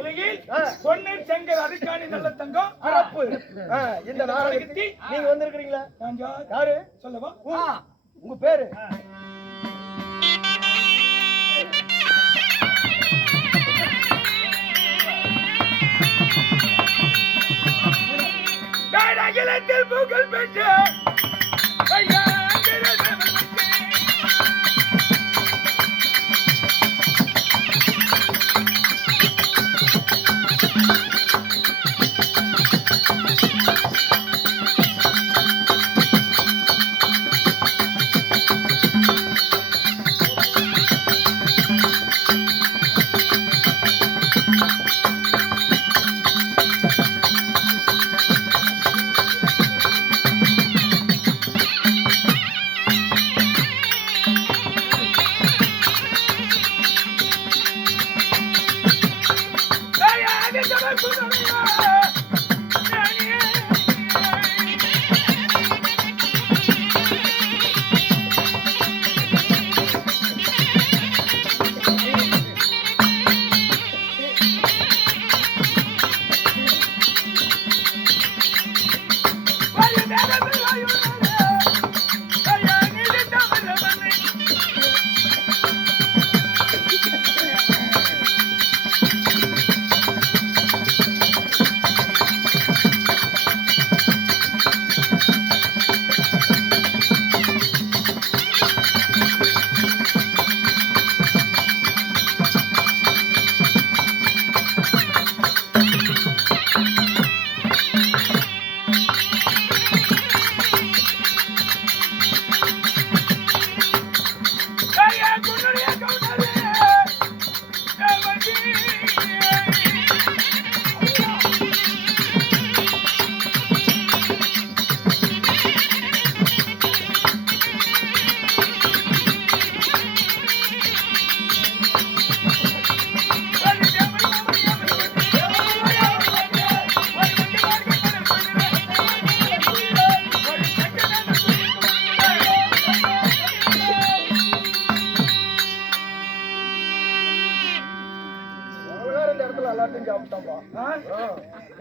இலையில் பொன்னர் சங்கர் அருக்காணி நல்ல தங்கம் சிறப்பு. இந்த நாடகத்தில் நீங்க வந்திருக்கிறீங்களா? யாரு சொல்லவா? உங்க பேரு? அகிலத்தில் புகழ் பெற்ற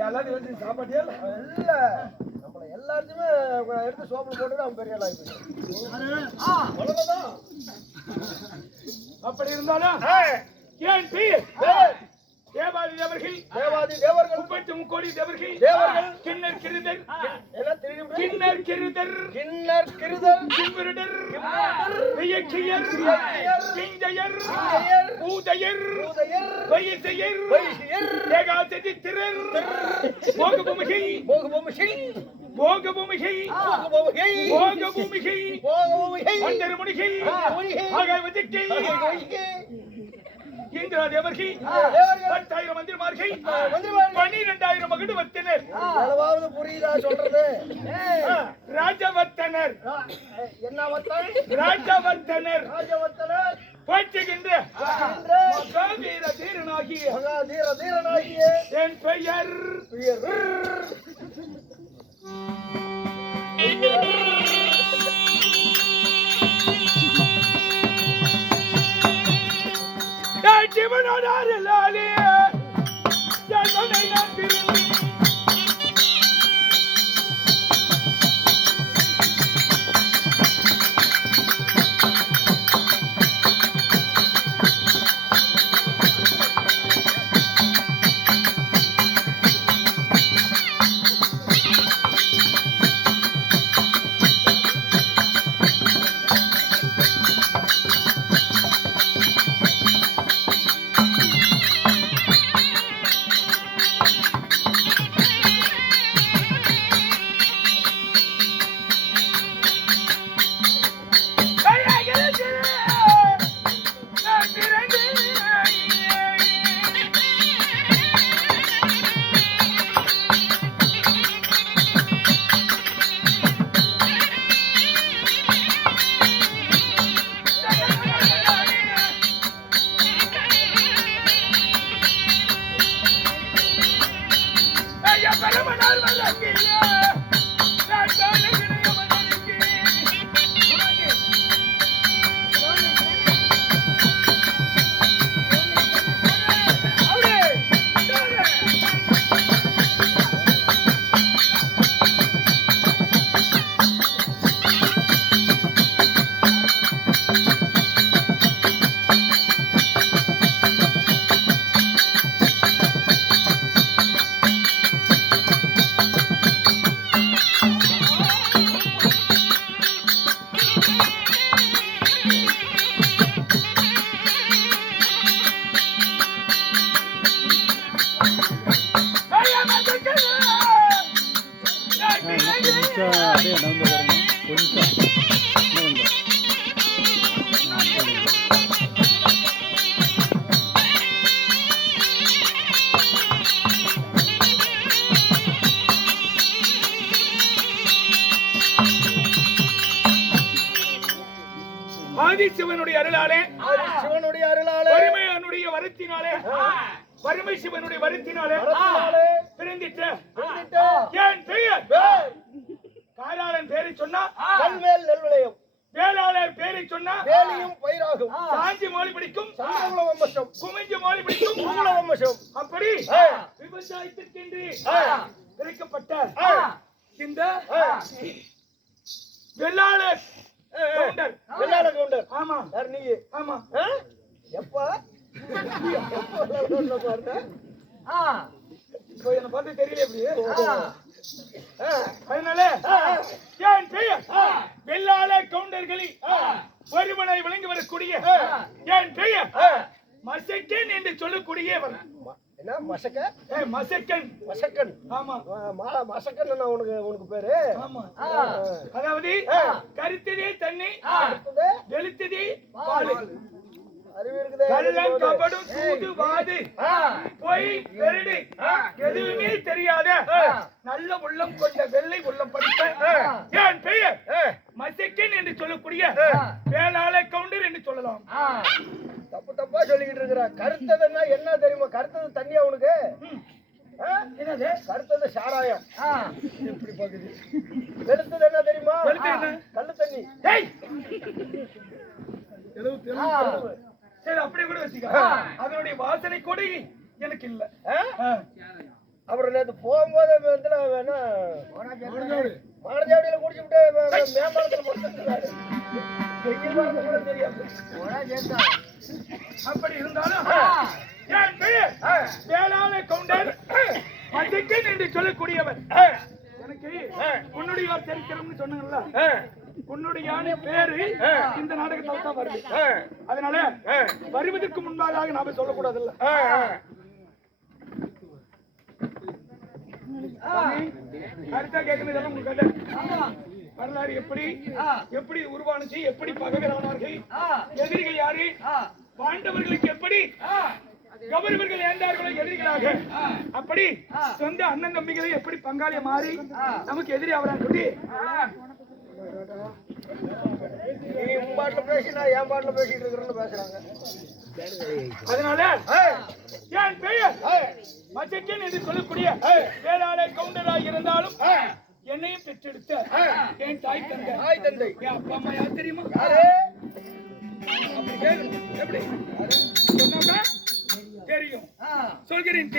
எல்லாத்தையும் சாப்பாட்டியா இல்ல நம்மள எல்லாத்தையுமே எடுத்து சோப்பு போட்டு அவன் பெரிய அப்படி இருந்தாலும் ஏன் தேவாதி தேவர்கள் தேவாதி தேவர்கள் 33 கோடி தேவர்கள் தேவர்கள் கிண்ணர் கிருதர் கிண்ணர் கிருதர் கிண்ணர் கிருதர் கிம்பருடர் வியக்கியர் கிஞ்சயர் பூதயர் வையசையர் ஏகாதசி திரர் போகபூமிகை போகபூமிகை போகபூமிகை போகபூமிகை போகபூமிகை அந்தரமுனிகை ஆகாயவதிக்கை இந்திரா தேவர்கள் 10,000 மந்திரிமார்கள் 12,000 மகுடவர்த்தனர் அளவாவது புரியுதா சொல்றது ராஜவர்த்தனர் என்ன வர்த்தனர் ராஜவர்த்தனர் ராஜவர்த்தனர் போற்றுகின்ற மகாவீர தீரனாகிய என் பெயர் ஜீவனோடாரிலாலே ஜன்மனை நான் திரும்பி சிவனுடைய அருளாலே சிவனுடைய அருளாலே வறுமை அவனுடைய வருத்தினாலே வறுமை சிவனுடைய வருத்தினாலே பிரிந்திட்ட என் பெயர் காலாளன் பேரை சொன்னா கல்வேல் நெல்விளையும் வேளாளர் பேரை சொன்னா வேலியும் பயிராகும் சாஞ்சி மோலி பிடிக்கும் சந்திரகுலவம்சம் குமிஞ்ச மோலி பிடிக்கும் குலவம்சம் அப்படி விவசாயத்திற்கென்று பிரிக்கப்பட்ட இந்த வெள்ளாளர் கவுண்டர் வெள்ளாள கவுண்டர் ஆமா யார் நீ ஆமா எப்ப இப்போ என்ன பார்த்து தெரியல எப்படி அதனால என் பெயர் வெள்ளாள கவுண்டர்களில் ஒருவனை விளங்கி வரக்கூடிய என் பெயர் மசக்கன் என்று சொல்லக்கூடியவர். என்ன மசக்க மசக்கன் மசக்கன் ஆமா மசக்கன் உனக்கு பேரு ஆமா அதாவது கருத்ததே தண்ணி வெளுத்ததே பால் அறிவு இருக்குது கள்ளம் கபடும் சூது வாது பொய் பெருடு எதுவுமே தெரியாத நல்ல உள்ளம் கொண்ட வெள்ளை உள்ளம் படித்த என் பெயர் மசக்கன் என்று சொல்லக்கூடிய வேளாள கவுண்டர் என்று சொல்லலாம். தப்பு தப்பா சொல்லிக்கிட்டு இருக்கிற. கருத்ததுன்னா என்ன தெரியுமா? கருத்தது தண்ணியா உனக்கு? என்னது கருத்தது சாராயம். எப்படி பாக்குது? வெளுத்தது என்ன தெரியுமா? கல்லு தண்ணி. சரி அப்படி கூட வச்சுக்க. அதனுடைய வாசனை கூட எனக்கு இல்ல. அப்புறம் நேற்று போகும்போது வேணா மானஜாவடியில குடிச்சுட்டு மேம்பாலத்தில் முடிச்சிருக்காரு. கூட தெரியாது. அப்படி இருந்தாலும் என் பெயர் வேளாள கவுண்டர் மசக்கன் என்று சொல்லக்கூடியவர். எனக்கு உன்னுடைய சரித்திரம்னு சொன்னாங்கல்ல, உன்னுடைய பேரு இந்த நாடகத்தால் தான் வருது. அதனால வருவதற்கு முன்பாக நாம சொல்லக்கூடாதுல்ல. அடுத்த கேட்கணும் உங்களுக்கு வரலாறு எப்படி எப்படி உருவானுச்சு, எப்படி பகைவரானார்கள், எதிரிகள் யாரு, பாண்டவர்களுக்கு எப்படி கௌரவர்கள் ஏந்தார்களோ எதிரிகளாக, அப்படி சொந்த அண்ணன் தம்பிகளை எப்படி பங்காளிய மாறி நமக்கு எதிரி ஆகிறான்னு சொல்லி நீ உன் பாட்டுல பேசினா என் பாட்டுல பேசிட்டு இருக்கிறேன்னு பேசுறாங்க. அதனால என் பெயர் மசக்கன் என்று சொல்லக்கூடிய வேளாள கவுண்டராக இருந்தாலும் என்னையும் பெற்றெடுத்த என் தாய் தந்தை என் அப்பா அம்மா யார் தெரியுமா? அப்படி கேட்கணும். எப்படி சொன்னாக்கா தெரியும். சொல்கிறேன்.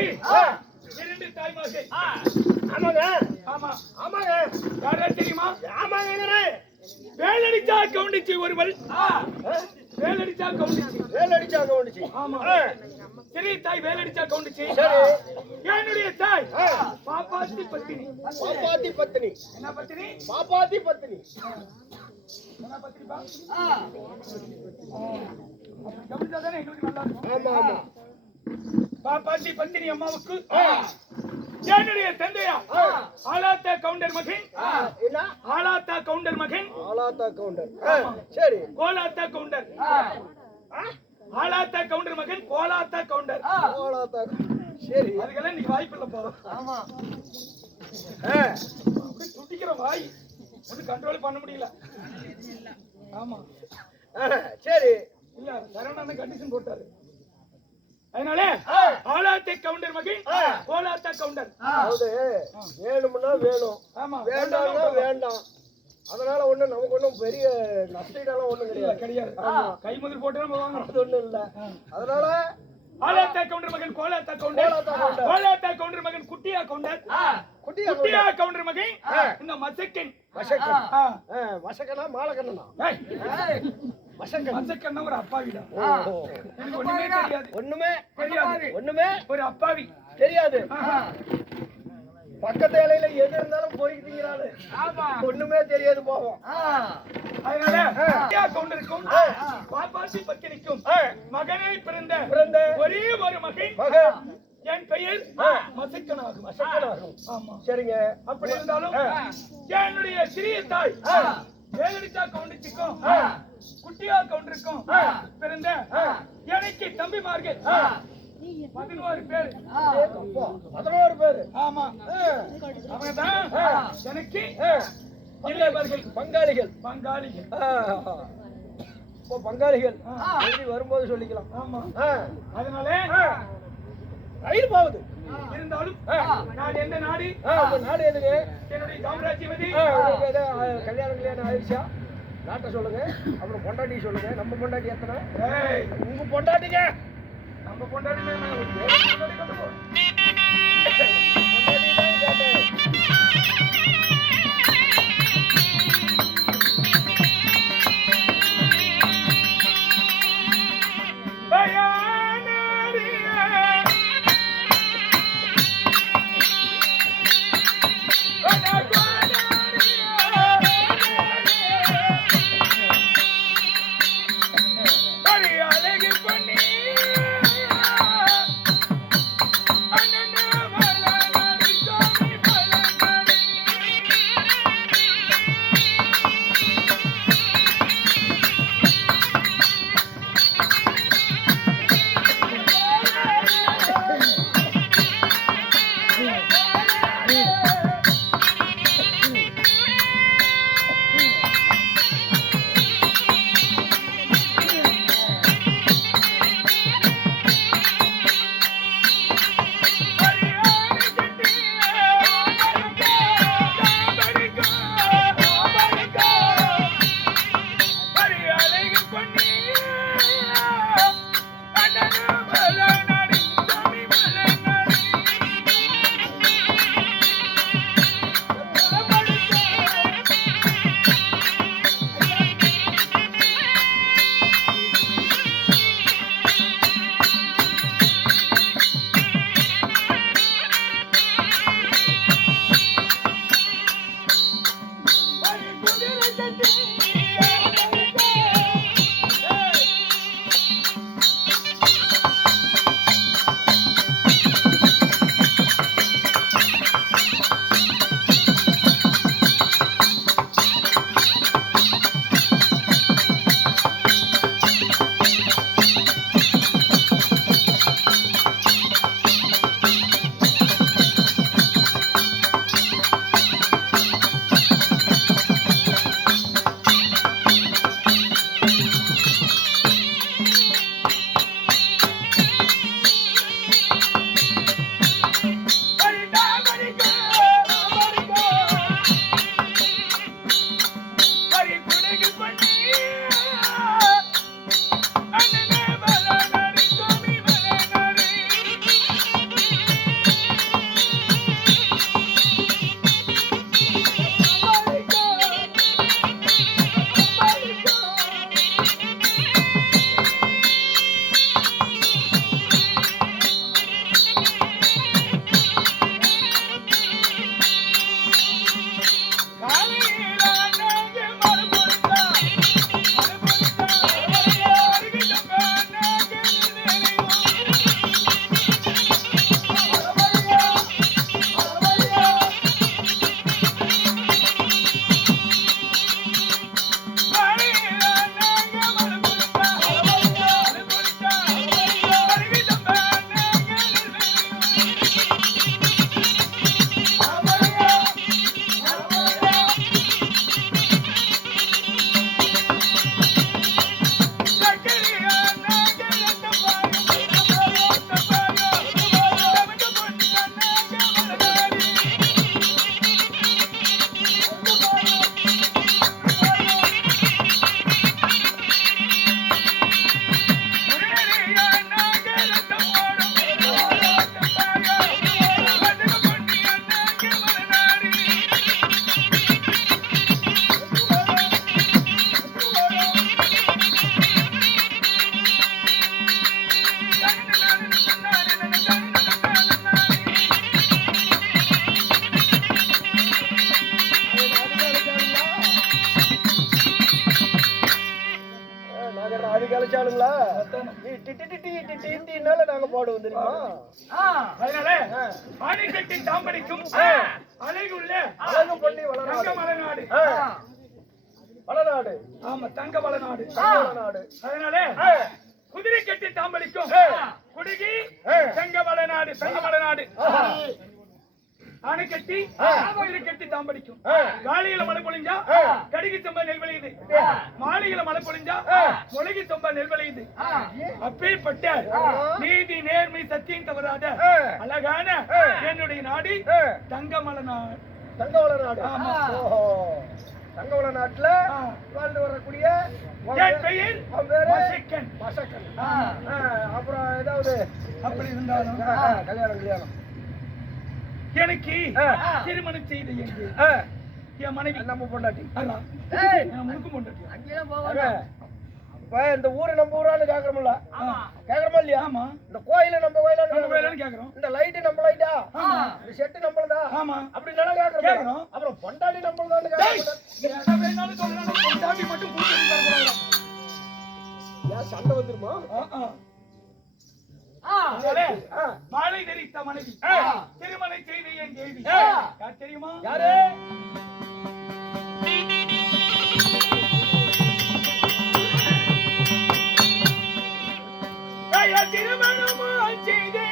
எனக்கு 2 தாய்மார்கள். ஆமாங்க ஆமா ஆமாங்க யாரா தெரியுமா? ஆமாங்க வேலடிச்சா கவுண்டிச்சி ஒருவள். வேலடிச்சா கவுண்டிச்சி. வேல் அடிச்சாங்க ஒண்ணுச்சு. ஆமா சிறிய தாய் வேலடிச்சா கவுண்டிச்சி. சரி என்னுடைய தாய் பாப்பாத்தி பத்தினி. பாப்பாத்தி பத்தினி. என்ன பத்தினி? பாப்பாத்தி பத்தினி. என்ன பத்தினிப்பா? அப்படி கவனிச்சாதானே எங்களுக்கு நல்லா இருக்கும். ஆமா ஆமா பாப்பாத்தி பத்தினி அம்மாவுக்கு என்னுடைய தந்தையா ஆலாத்தா கவுண்டர் மகன். என்ன ஆலாத்தா கவுண்டர் மகன். ஆலாத்தா கவுண்டர். சரி கோலாத்தா கவுண்டர். ஆலாத்தா கவுண்டர் மகன் கோலாத்தா கவுண்டர். ஆலாத்தா சரி அதுக்கெல்லாம் நீ வாய்ப்பு இல்ல போதும். ஆமா அப்படி துடிக்கிற வாய் அது கண்ட்ரோல் பண்ண முடியல. ஆமா சரி இல்ல சரவணன் கண்டிஷன் போட்டாரு. அதனால ஆலாத்தா கவுண்டர் மகன் கோலாத்தா கவுண்டர். அதாவது வேணும்னா வேணும் ஆமா வேண்டாம்னா வேண்டாம். அதனால ஒண்ணும் நமக்கு ஒண்ணும் பெரிய நஷ்டம் ஒண்ணும் கிடையாது. கிடையாது. கை முதல் போட்டு நம்ம வாங்கணும். அது ஒண்ணும் இல்ல. அதனால ஆலாத்தா கவுண்டர் மகன் கோலாத்தா கவுண்டர். கோலாத்தா கவுண்டர் மகன் குட்டியா கவுண்டர். குட்டியா கவுண்டர் மகன் இந்த மசக்கன். வசக்கனா மாலக்கண்ணனா மசக்கன்னா ஒரு அப்பாவிடா. எனக்கு ஒண்ணுமே தெரியாது. ஒண்ணுமே தெரியாது. ஒண்ணுமே ஒரு அப்பாவி தெரியாது. பக்கத்து இலையில எது இருந்தாலும் பொறிக்கிட்டீங்கறானு. ஒண்ணுமே தெரியாது போவோம். அதனால குட்டியா கவுண்டருக்கும் பாப்பாசி பத்தினிக்கும் மகனை பிறந்த ஒரே ஒரு மகன். என் பெயர் மசக்கனாகும். மசக்கனாகும். ஆமா சரிங்க. அப்படி இருந்தாலும் என்னுடைய சிறிய தாய் வேலடிச்சா கவுண்டருக்கும் குட்டியா கவுண்டருக்கும் பிறந்த எனக்கு தம்பிமார்கள் 11 பேர். 11 பேரு. ஆமா அவங்க தான் எனக்கு இளையவர்கள். பங்காளிகள். பங்காளிகள். இப்போ பங்காளிகள் எழுதி வரும்போது சொல்லிக்கலாம். ஆமா அதனால ரயில் போகுது. இருந்தாலும் நான் எந்த நாடு? நாடு எதுங்க? என்னுடைய சாம்ராஜ்யவதி. கல்யாணம் ஆயிடுச்சா? நாட்டை சொல்லுங்க. அப்புறம் பொண்டாட்டி சொல்லுங்க. நம்ம பொண்டாட்டி எத்தனை? உங்க பொண்டாட்டிங்க. நம்ம பொண்டாட்டி அழகு பண்ணி டிட்டினால நாங்க பாடுவோம் தெரியுமா? அதனால அணைக்கட்டி தாம்படிக்கும் அழகுள்ள அழகு பண்ணி வளநாடு. தங்க மலைநாடு. வளநாடு. ஆமா, தங்க மலைநாடு. வளநாடு. அதனால குதிரை கட்டி தாம்படிக்கும் குடுகி தங்க மலைநாடு. தங்க மலைநாடு. அணைக்கட்டி குதிரை கட்டி தாம்படிக்கும். காலையில மழை பொழிஞ்சா கடிகி தொம்ப நெல் விளையுது. மாலையில மழை பொழிஞ்சா முளகி தொம்ப நெல் விளையுது. அப்பேற்பட்ட நீதி நேர்மை சத்தியம் தவறாத அழகான என்னுடைய நாடு தங்கமலை நாடு. தங்கவள நாடு. ஆமா. ஓஹோ. தங்கவள நாட்டுல வாழ்ந்து வரக்கூடிய என் பெயர் மசக்கன். மசக்கன். அப்புறம் ஏதாவது அப்படி இருந்தாலும் கல்யாணம் எனக்கு திருமணம் செய்த என் மனைவி நம்ம பொண்டாட்டி. முழுக்க பொண்டாட்டி. இப்ப இந்த ஊரு நம்ம ஊரான்னு கேக்குறோம்ல? கேக்குறோமா இல்லையா? ஆமா. இந்த கோயில நம்ம கோயிலான்னு கேக்குறோம். இந்த லைட் நம்ம லைட்டா? இந்த செட்டு நம்மளதா? ஆமா. அப்படி நல்லா கேக்குறோம். அப்புறம் பொண்டாட்டி நம்மளதான்னு கேக்குறோம். பொண்டாட்டி மட்டும் கூட்டிட்டு ஏன் சண்டை வந்துருமா? மாலை தெரிவித்த மனைவி திருமணம் செய்த என் தேவி யார் தெரியுமா? யாரு? திருமணமா செய்தே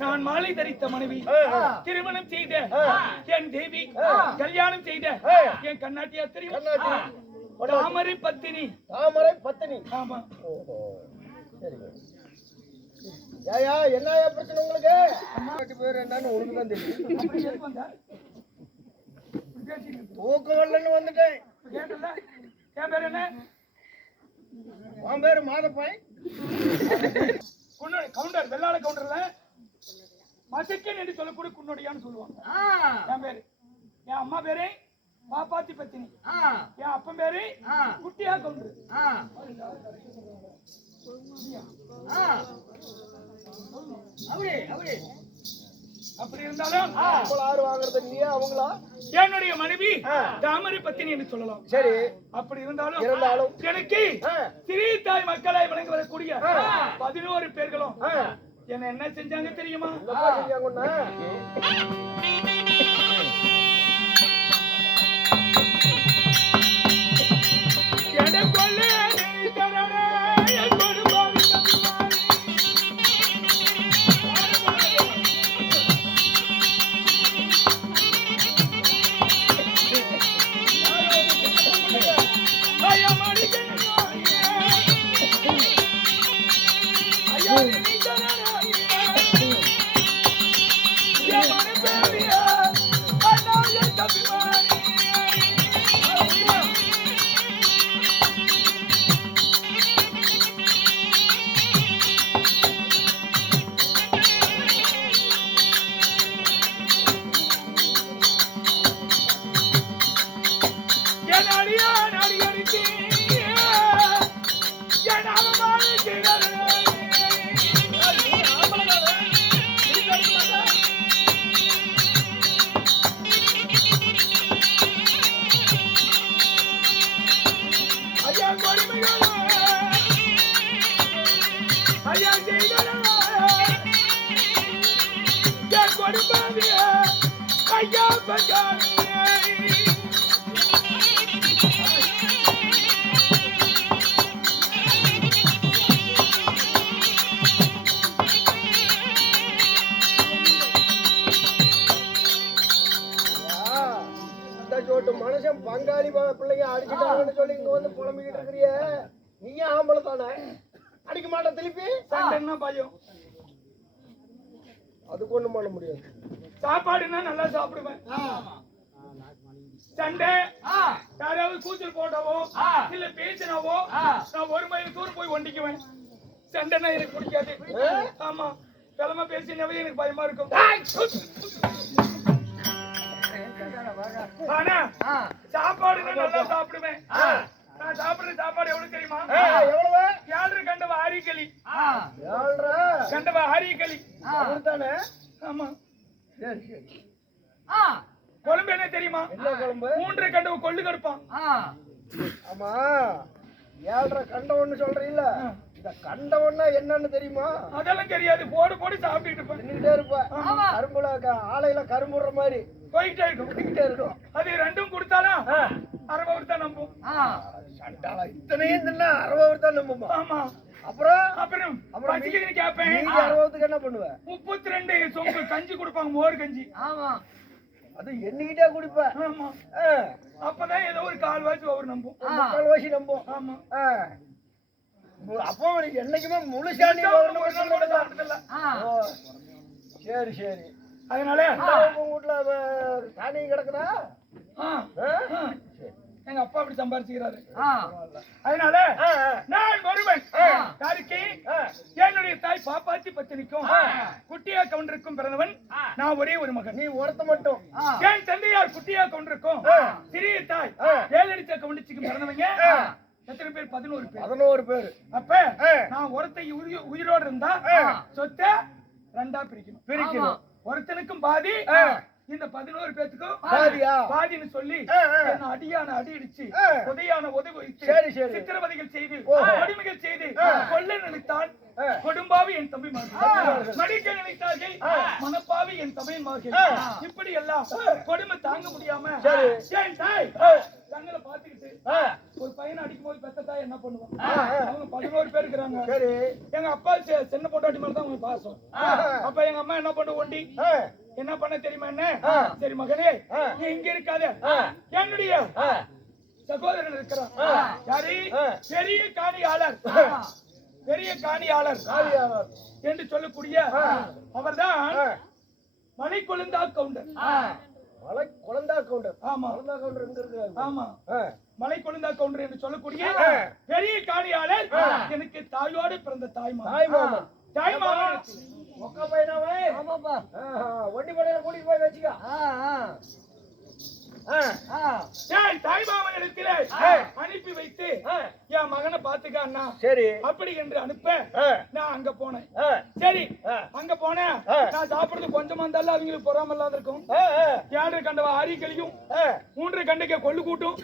நான் மாலை தரித்த மனைவி திருமணம் செய்த என் தேவி கல்யாணம் செய்த என் கண்ணாட்டியா தெரியும் தாமரை பத்தினி. தாமரை பத்தினி. ஆமா. சரிங்க. ஏயா என்னயா பிரச்சனை உங்களுக்கு? அம்மாக்கு பேர் என்னன்னு உனக்கு தான் தெரியும். தூக்கம் வரலன்னு வந்துட்டேன். என் பேர் என்ன? உன் பேரு மாதப்பாய். கவுண்டர் வெள்ளாள கவுண்டர்ல மசக்கன் என்று சொல்லக்கூடிய குன்னோடியான்னு சொல்லுவாங்க. என் பேரு. என் அம்மா பேரு பாப்பாத்தி பத்தினி. என் அப்பன் பேரு குட்டியா கவுண்டர். அப்படி இருந்தாலும் ஆறு வாங்குறது நீயா அவங்களா? என்னுடைய மனைவி தாமரை பத்தினி என்று சொல்லலாம். சரி, அப்படி இருந்தாலும் எனக்கு சிறிய தாய் மக்களை வழங்கி வரக்கூடிய 11 பேர்களும் என்ன செஞ்சாங்க தெரியுமா? மனுஷன் பங்காளி பிள்ளைங்க அடிச்சுட்டாங்கன்னு சொல்லி இங்க வந்து புலம்பிக்கிட்டு இருக்கிறிய, நீயே ஆம்பளை தானே? அடிக்க மாட்டேன் திருப்பி? பயம், அதுக்கு ஒண்ணும் பண்ண முடியாது. சாப்பாடுன்னா நல்லா சாப்பிடுவேன். சண்டை யாராவது கூச்சல் போட்டவோ இல்ல பேசினாவோ நான் 1 மைல் தூரம் போய் ஒண்டிக்குவேன். சண்டைன்னா எனக்கு பிடிக்காது. ஆமா, கிளம்ப பேசினாவே எனக்கு பயமா இருக்கும். ஆனா சாப்பாடுன்னா நல்லா சாப்பிடுவேன். நான் சாப்பிடுற சாப்பாடு எவ்வளவு தெரியுமா? எவ்வளவு? 7 கண்டவ ஆரிகளி. 7 கண்டவ ஆரிகளி தானே? ஆமா. சரி சரி. குழம்பு என்ன தெரியுமா? என்ன குழம்பு? 3 கண்டவ கொள்ளு கடுப்பான். ஆமா, 7 கண்டவன்னு சொல்றீல்ல, இந்த கண்டவன்னா என்னன்னு தெரியுமா? அதெல்லாம் தெரியாது. போடு போடு சாப்பிட்டுட்டு இருப்பேன். கரும்புல ஆலையில கரும்புடுற மாதிரி போயிட்டே இருக்கும். அது 2ம் கொடுத்தாலும் 60 தான் நம்பும். இத்தனையும் தின்னா 60 தான் நம்புமா? ஆமா. அப்புறம் பசிக்குதுன்னு கேட்பேன். 60க்கு என்ன பண்ணுவேன்? 32 சொம்பு கஞ்சி கொடுப்பாங்க, மோர் கஞ்சி. ஆமா, அது எண்ணிக்கிட்டே குடிப்பேன். ஆமா, அப்பதான் ஏதோ ஒரு 1/4 வாசி ஒவ்வொரு நம்பும். 1/4 வாசி நம்பும். ஆமா. அப்போ என்னைக்குமே முழுசா நீ சரி சரி. அதனால உங்க வீட்டுல தானி கிடக்குதா? எங்க அப்பா அப்படி சம்பாதிச்சுக்கிறாரு. அதனால நான் ஒருவன் யாருக்கு என்னுடைய தாய் பாப்பாத்தி பத்தினிக்கும் குட்டியா கவுண்டருக்கும் பிறந்தவன். நான் ஒரே ஒரு மகன். நீ ஒருத்த மட்டும். என் தந்தையார் குட்டியா கவுண்டருக்கும் சிறிய தாய் ஏழடிச்ச கவுண்டிச்சுக்கும் பிறந்தவங்க எத்தனை பேர்? 11 பேர். அப்ப நான் ஒருத்தை உயிரோடு இருந்தா சொத்தை 2ஆ பிரிக்கணும். ஒருத்தனுக்கும் பாதி, இந்த 11 பேத்துக்கும் பாதின்னு சொல்லி அடியான அடி அடிச்சு உதையான உதவி வைத்து சித்திரவதைகள் செய்து கொடுமைகள் செய்து கொல்ல நினைத்தால் கொடும்பாவி என் தம்பிமார்கள், மடிக்க நினைத்தார்கள் மனப்பாவி என் தம்பிமார்கள். இப்படி எல்லாம் கொடுமை தாங்க முடியாம என் தாய் தங்களை பாத்துக்கிட்டு ஒரு பையனை அடிக்கும் போது பெத்த தாய் என்ன பண்ணுவான்? அவங்க 11 பேர் இருக்கிறாங்க. எங்க அப்பா சின்ன பொண்டாட்டி மேல தான் அவங்க பாசம். அப்ப எங்க அம்மா என்ன பண்ண ஒண்டி என்ன பண்ண தெரியுமா? என்ன சரி மகனே, நீ இங்க இருக்காத, என்னுடைய சகோதரன் இருக்கிறான். யாரு? பெரிய காணியாளர். பெரிய காணியாளர் என்று சொல்லக்கூடிய அவர்தான் மலை கொழுந்தா கவுண்டர். மலை கொழுந்தா கவுண்டர். ஆமா, கொழுந்தா கவுண்டர் எங்க இருக்காரு? ஆமா, மலை கொழுந்தா கவுண்டர் என்று சொல்லக்கூடிய பெரிய காணியாளர் எனக்கு தாயோடு பிறந்த தாய்மாமன். ஒக்க பையனாவே? ஆமாப்பா. வண்டி படையில கூட்டிட்டு போய் வச்சுக்க. தாய்மாமனிடத்திலே அனுப்பி வைத்து என் மகனை பாத்துக்க அண்ணா சரி அப்படி என்று அனுப்ப நான் அங்க போனேன். சரி அங்க போனேன். நான் சாப்பிடுறது கொஞ்சமா இருந்தாலும் அவங்களுக்கு பொறாம இல்லாத இருக்கும். 7 கண்ட ஆரிக்கலியும் 3 கண்டைக்கு கொள்ளு கூட்டும்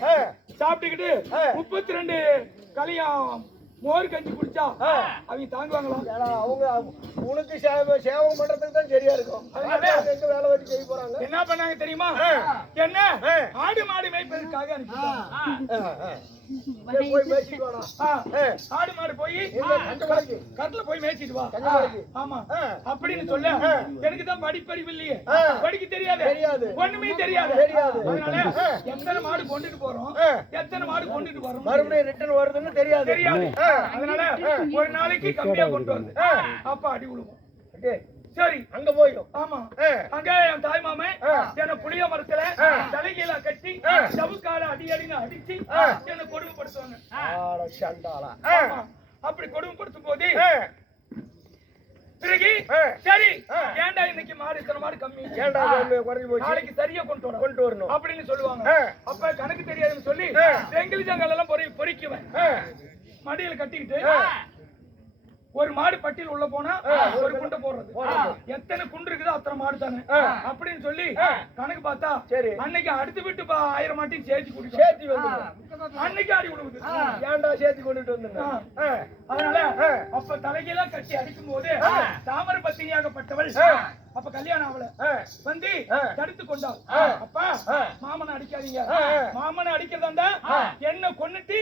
சாப்பிட்டுக்கிட்டு 32 களியும் மோர் கஞ்சி குடிச்சா அவங்க தாங்குவாங்களா? அவங்க உனக்கு சேவம் பண்றதுக்கு தான் சரியா இருக்கும். எங்க வேலை வச்சு செய்ய போறாங்க. என்ன பண்ணாங்க தெரியுமா? என்ன ஆடு மாடு மேய்ப்பதற்காக அனுப்பிட்டாங்க. போய் மேய்ச்சிட்டு வாடா. ஆடு மாடு போய் கட்டில போய் மேய்ச்சிட்டு வா. ஆமா அப்படின்னு சொல்ல எனக்கு தான் படிப்பறிவு இல்லையே, படிக்க தெரியாது, ஒண்ணுமே தெரியாது. அதனால எத்தனை மாடு கொண்டுட்டு போறோம், எத்தனை மாடு கொண்டுட்டு வரோம், மறுபடியும் ரிட்டர்ன் வருதுன்னு தெரியாது. அதனால ஒரு நாளைக்கு கம்மியா கொண்டு வந்து அப்ப அடி விழுவோம். சரி அங்க போயிடும். ஆமா அங்க என் தாய் மாமன் என்ன புளிய மரத்துல தலைகீழ கட்டி சவுக்கால அடின்னு அடிச்சு என்ன கொடுமைப்படுத்துவாங்க. அப்படி கொடுமைப்படுத்தும் போது பிறகு சரி ஏண்டா இன்னைக்கு மாடு இத்தனை மாடு கம்மி, ஏண்டா குறைஞ்சு போச்சு, நாளைக்கு சரியா கொண்டு வரணும் அப்படின்னு சொல்லுவாங்க. அப்ப கணக்கு தெரியாதுன்னு சொல்லி செங்கிலி ஜாங்கால எல்லாம் பொறிக்குவேன். மடியில கட்டிக்கிட்டு ஒரு மாடு பட்டியல் உள்ள போனா ஒரு குண்டை போடுறது, எத்தனை குண்டு இருக்குதோ அத்தனை மாடு தானே அப்படின்னு சொல்லி கணக்கு பார்த்தா அன்னைக்கு அடுத்து விட்டு 1000 மாட்டையும் சேர்த்து அன்னைக்கு ஆடி விடுவது. ஏன்டா சேர்த்து கொண்டுட்டு வந்து. அதனால அப்ப தலைகெல்லாம் கட்டி அடிக்கும் போது தாமர பத்தினியாகப்பட்டவள் அப்ப கல்யாணம் அவளை வந்து தடுத்து கொண்டாள். அப்பா மாமனை அடிக்காதீங்க, மாமனை அடிக்கிறதா என்ன கொன்னுட்டு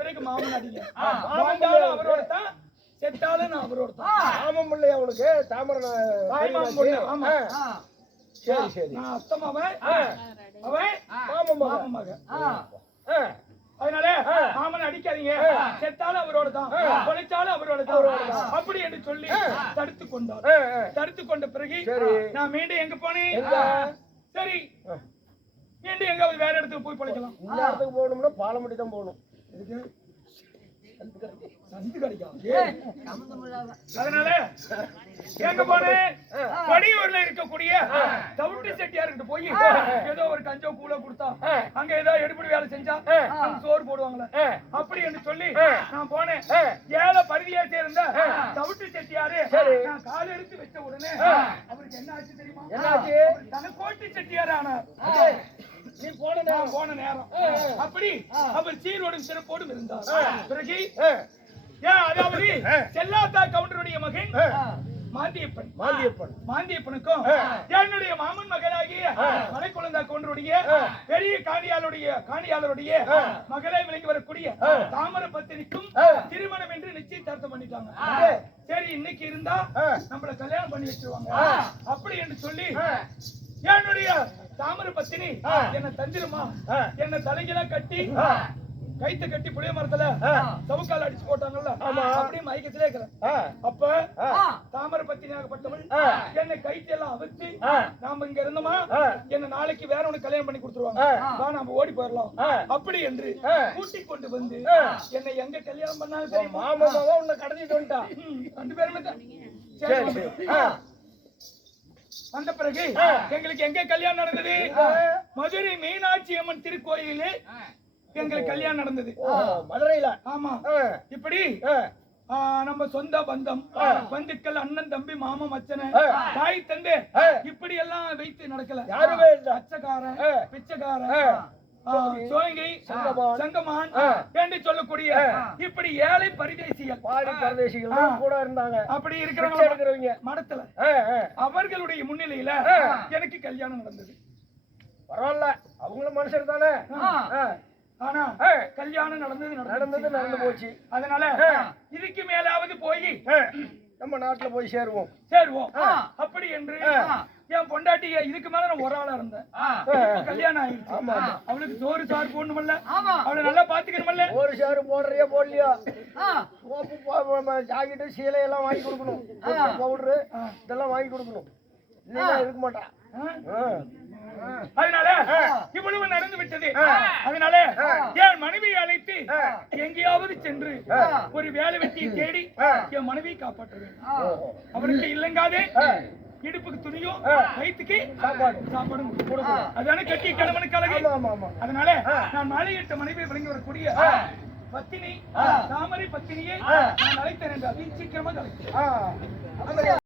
பிறகு மாமனை அடிங்க, அவரோட தான் செத்தாலும் நான் அவரோட தான். ஆமாம் இல்லையா உனக்கு தாமரை? ஆமா சரி சரி. நான் அத்தமாவன் அவன் மாமன் மகன். அதனால மாமனை அடிக்காதீங்க, செத்தாலும் அவரோட தான், கொலைச்சாலும் அவரோட தான் அப்படி என்று சொல்லி தடுத்து கொண்டார். தடுத்து கொண்ட பிறகு நான் மீண்டும் எங்க போனேன்? சரி மீண்டும் எங்காவது வேற இடத்துக்கு போய் பழைக்கலாம். இந்த இடத்துக்கு போகணும்னா பாலமட்டி தான் போகணும். அதனால எங்க போனேன்? படியூர்ல இருக்கக்கூடிய தவிட்டு செட்டியார்கிட்ட போய் ஏதோ ஒரு கஞ்சோ கூல கொடுத்தா அங்க ஏதோ எடுபடி வேலை செஞ்சா அங்க சோறு போடுவாங்களே அப்படி என்று சொல்லி நான் போனேன். ஏழை பருதியா சேர்ந்த தவிட்டு செட்டியாரு நான் கால் எடுத்து வச்ச உடனே அவருக்கு என்ன ஆச்சு தெரியுமா? என்னாச்சு? தனக்கோட்டி செட்டியார் ஆனார். நீ போன நேரம் அப்படி அவர் சீரோடும் சிறப்போடும் இருந்தார். பிறகு அதாவது செல்லாத்தா கவுண்டருடைய மகன் மாந்தியப்பனுக்கும் என்னுடைய மாமன் மகனாகிய மலைக்குழந்தா கவுண்டருடைய பெரிய காணியாளருடைய மகளை விளங்கி வரக்கூடிய தாமர பத்திரிக்கும் திருமணம் என்று நிச்சயதார்த்தம் பண்ணிட்டாங்க. சரி இன்னைக்கு இருந்தா நம்மள கல்யாணம் பண்ணி வச்சிருவாங்க அப்படி என்று சொல்லி என்னுடைய தாமர பத்தினி என்ன தஞ்சிருமா என்ன தலைகெல்லாம் கட்டி கைத்த கட்டி புளிய மரத்துல சவுக்கால அடிச்சு போட்டாங்கல்ல அப்படியே மயக்கத்திலே இருக்கிறேன். அப்ப தாமர பத்தினியாகப்பட்டவள் என்ன கைத்தெல்லாம் அவிச்சு நாம இங்க இருந்தோமா என்ன நாளைக்கு வேற ஒண்ணு கல்யாணம் பண்ணி கொடுத்துருவாங்க, நாம ஓடி போயிடலாம் அப்படி என்று கூட்டிக் கொண்டு வந்து என்னை எங்க கல்யாணம் பண்ணாங்க மாமாவா உன்னை கடத்திட்டு வந்துட்டா. 2 பேருமே அந்த பிறகு எங்களுக்கு எங்க கல்யாணம் நடந்தது? மதுரை மீனாட்சி அம்மன் திருக்கோயிலே எங்களுக்கு கல்யாணம் நடந்தது. மதுரையில? ஆமா. இப்படி நம்ம சொந்த பந்தம் பந்துக்கள் அண்ணன் தம்பி மாமா மச்சனை தாய் தந்தை இப்படி எல்லாம் வைத்து நடக்கல. யாருமே இல்ல. அச்சக்காரன் பிச்சைக்காரன் சோங்கை சங்கமான் என்று சொல்லக்கூடிய இப்படி ஏழை பரதேசிகள் கூட இருந்தாங்க. அப்படி இருக்கிறவங்க மடத்துல அவர்களுடைய முன்னிலையில எனக்கு கல்யாணம் நடந்தது. பரவாயில்ல, அவங்களும் மனுஷர் தானே. ஆனா கல்யாணம் நடந்து போச்சு. அதனால இதுக்கு மேலாவது போய் நம்ம நாட்டுல போய் சேருவோம் அப்படி என்று என் பொண்டாட்டி இதுக்கு மேல நான் ஒரு ஆளா இருந்தேன். கல்யாணம் ஆயிடுச்சு. அவளுக்கு சோறு சாறு போடணும்ல, அவளை நல்லா பாத்துக்கணும்ல. ஒரு சாறு போடுறியா போடலையா, ஜாக்கெட்டு சீலை எல்லாம் வாங்கி கொடுக்கணும், பவுடரு இதெல்லாம் வாங்கி கொடுக்கணும். இருக்க மாட்டா. அதனால இவ்வளவு நடந்து விட்டது. அதனால என் மனைவியை அழைத்து எங்கேயாவது சென்று ஒரு வேலை வெட்டியை தேடி என் மனைவியை காப்பாற்ற வேண்டும். அவருக்கு இல்லங்காதே இடுப்புக்கு துணியும் வயிற்றுக்கு சாப்பாடும் கொடுக்கணும். அதான கட்டி கணவனுக்கு அழகு. அதனால நான் மாலையிட்ட மனைவியை விளங்கி வரக்கூடிய பத்தினி தாமரை பத்தினியை நான் அழைத்தேன் என்று அதி சீக்கிரமாக அழைத்தேன். அந்த